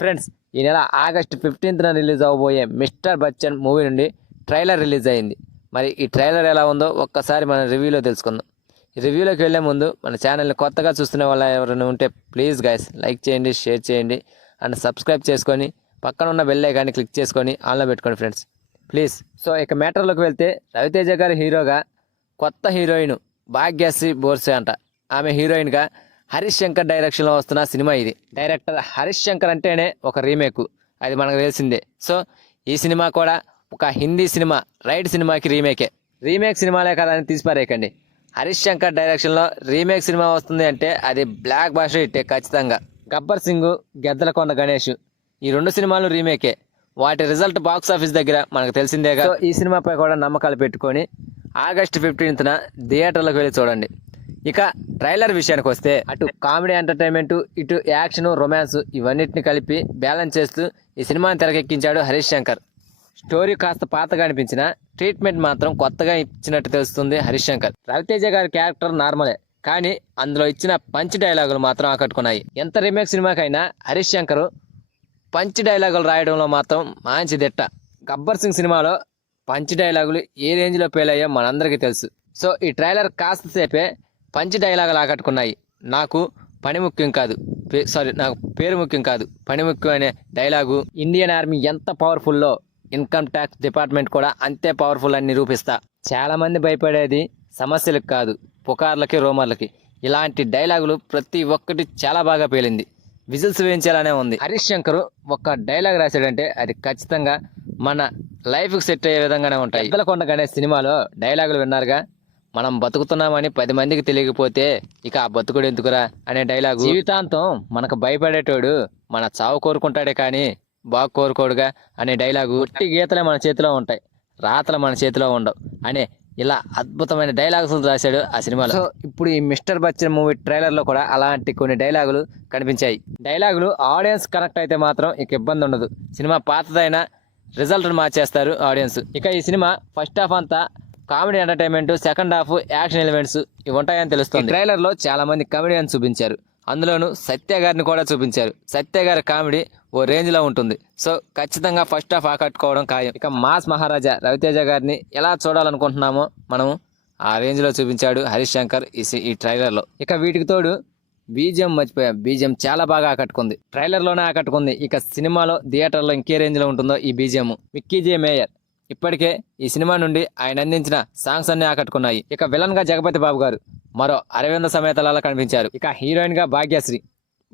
Friends, ఈ నెల August 15న రిలీజ్ అవబోయే మిస్టర్ బచ్చన్ మూవీ నుండి ట్రైలర్ రిలీజ్ అయింది. మరి ఈ ట్రైలర్ ఎలా ఉందో ఒక్కసారి మన రివ్యూలో తెలుసుకుందాం. ఈ రివ్యూలోకి వెళ్ళే ముందు మన ఛానల్ని కొత్తగా చూస్తున్న వాళ్ళు ఎవరైనా ఉంటే ప్లీజ్ గైస్ లైక్ చేయండి, షేర్ చేయండి అండ్ సబ్స్క్రైబ్ చేసుకొని పక్కన ఉన్న బెల్ ఐకాన్ని క్లిక్ చేసుకొని ఆన్లో పెట్టుకోండి ఫ్రెండ్స్ ప్లీజ్. సో ఇక మ్యాటర్లోకి వెళ్తే, రవితేజ గారి హీరోగా కొత్త హీరోయిన్ భాగ్యశ్రీ బోర్సే అంట. ఆమె హీరోయిన్గా హరీష్ శంకర్ డైరెక్షన్లో వస్తున్న సినిమా ఇది. డైరెక్టర్ హరీష్ శంకర్ అంటేనే ఒక రీమేక్, అది మనకు తెలిసిందే. సో ఈ సినిమా కూడా ఒక హిందీ సినిమా, రైడ్ సినిమాకి రీమేక్ సినిమాలే కదా అని తీసిపారేయకండి. హరీష్ శంకర్ డైరెక్షన్లో రీమేక్ సినిమా వస్తుంది అంటే అది బ్లాక్ బాస్టర్ హిట్టే ఖచ్చితంగా. గబ్బర్ సింగ్, గెద్దలకొండ గణేష్ ఈ రెండు సినిమాలు రీమేకే. వాటి రిజల్ట్ బాక్స్ ఆఫీస్ దగ్గర మనకు తెలిసిందేగా. సో ఈ సినిమాపై కూడా నమ్మకాలు పెట్టుకొని ఆగస్టు 15న థియేటర్లకు వెళ్ళి చూడండి. ఇక ట్రైలర్ విషయానికి వస్తే, అటు కామెడీ ఎంటర్టైన్మెంట్, ఇటు యాక్షన్, రొమాన్స్ ఇవన్నిటిని కలిపి బ్యాలెన్స్ చేస్తూ ఈ సినిమాని తెరకెక్కించాడు హరీష్ శంకర్. స్టోరీ కాస్త పాతగా అనిపించిన ట్రీట్మెంట్ మాత్రం కొత్తగా ఇచ్చినట్టు తెలుస్తుంది హరీష్ శంకర్. రవితేజ గారి క్యారెక్టర్ నార్మలే, కానీ అందులో ఇచ్చిన పంచ్ డైలాగులు మాత్రం ఆకట్టుకున్నాయి. ఎంత రీమేక్ సినిమాకైనా హరీష్ శంకర్ పంచ్ డైలాగులు రాయడంలో మాత్రం మంచి దిట్ట. గబ్బర్ సింగ్ సినిమాలో పంచ్ డైలాగులు ఏ రేంజ్లో ఫెయిల్ అయ్యో మనందరికీ తెలుసు. సో ఈ ట్రైలర్ కాస్త సేపే పంచ్ డైలాగులు ఆకట్టుకున్నాయి. నాకు పని ముఖ్యం కాదు, నాకు పేరు ముఖ్యం కాదు, పని ముఖ్యం అనే డైలాగు ఇండియన్ ఆర్మీ ఎంత పవర్ఫుల్లో ఇన్కమ్ ట్యాక్స్ డిపార్ట్మెంట్ కూడా అంతే పవర్ఫుల్ అని నిరూపిస్తా. చాలా మంది భయపడేది సమస్యలకు కాదు, పుకార్లకి, రూమర్లకి. ఇలాంటి డైలాగులు ప్రతి ఒక్కటి చాలా బాగా పేలింది. విజిల్స్ వేయించేలానే ఉంది. హరీష్ శంకర్ ఒక డైలాగ్ రాశాడంటే అది ఖచ్చితంగా మన లైఫ్కి సెట్ అయ్యే విధంగానే ఉంటాయి. గెద్దలకొండ గణేష్ సినిమాలో డైలాగులు విన్నారుగా, మనం బతుకుతున్నామని 10 మందికి తెలియకపోతే ఇక ఆ బతుకుడు ఎందుకురా అనే డైలాగు. జీవితాంతం మనకు భయపడేటోడు మన చావు కోరుకుంటాడే కానీ బాగు కోరుకోడుగా అనే డైలాగు. ఒట్టి గీతలే మన చేతిలో ఉంటాయి, రాతలు మన చేతిలో ఉండవు అనే ఇలా అద్భుతమైన డైలాగ్స్ రాశాడు ఆ సినిమాలో. సో ఇప్పుడు ఈ మిస్టర్ బచ్చన్ మూవీ ట్రైలర్లో కూడా అలాంటి కొన్ని డైలాగులు కనిపించాయి. డైలాగులు ఆడియన్స్ కనెక్ట్ అయితే మాత్రం ఇక ఇబ్బంది ఉండదు. సినిమా పాతదైనా రిజల్ట్ మార్చేస్తారు ఆడియన్స్. ఇక ఈ సినిమా ఫస్ట్ హాఫ్ అంతా comedy entertainment, second half action elements ఇవి ఉంటాయని తెలుస్తుంది. ట్రైలర్ లో చాలా మంది కామెడియన్స్ చూపించారు, అందులోనూ సత్య గారిని కూడా చూపించారు. సత్య గారి కామెడీ ఓ రేంజ్ లో ఉంటుంది. సో ఖచ్చితంగా ఫస్ట్ హాఫ్ ఆకట్టుకోవడం ఖాయం. ఇక మాస్ మహారాజా రవితేజ గారిని ఎలా చూడాలనుకుంటున్నామో మనం ఆ రేంజ్ లో చూపించాడు హరీష్ శంకర్ ఈ ట్రైలర్ లో. ఇక వీటికి తోడు బీజిఎం మర్చిపోయాం, బీజిఎం చాలా బాగా ఆకట్టుకుంది. ట్రైలర్ లోనే ఆకట్టుకుంది. ఇక సినిమాలో థియేటర్ లో ఇంకే రేంజ్ లో ఉంటుందో ఈ బీజిఎం. మిక్కీ జే మేయర్ ఇప్పటికే ఈ సినిమా నుండి ఆయన అందించిన సాంగ్స్ అన్ని ఆకట్టుకున్నాయి. ఇక విలన్ గా జగపతి బాబు గారు మరో అరవింద సమేతలాగా కనిపించారు. ఇక హీరోయిన్ గా భాగ్యశ్రీ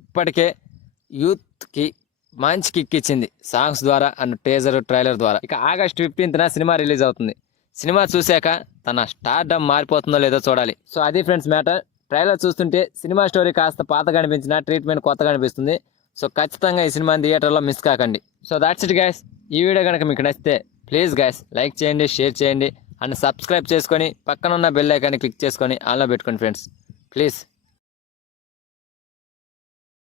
ఇప్పటికే యూత్ కి మంచి కిక్ ఇచ్చింది సాంగ్స్ ద్వారా అండ్ టీజర్, ట్రైలర్ ద్వారా. ఇక ఆగస్టు 15న సినిమా రిలీజ్ అవుతుంది. సినిమా చూశాక తన స్టార్డమ్ మారిపోతుందో లేదో చూడాలి. సో అది ఫ్రెండ్స్ మ్యాటర్. ట్రైలర్ చూస్తుంటే సినిమా స్టోరీ కాస్త పాతగా అనిపించిన ట్రీట్మెంట్ కొత్తగా అనిపిస్తుంది. సో ఖచ్చితంగా ఈ సినిమాని థియేటర్లో మిస్ కాకండి. So that's it guys. ఈ వీడియో కనుక మీకు నచ్చితే ప్లీజ్ గైస్ లైక్ చేయండి, షేర్ చేయండి అండ్ సబ్స్క్రైబ్ చేసుకొని పక్కన ఉన్న బెల్ ఐకాన్ని క్లిక్ చేసుకొని ఆన్లో పెట్టుకోండి ఫ్రెండ్స్ ప్లీజ్.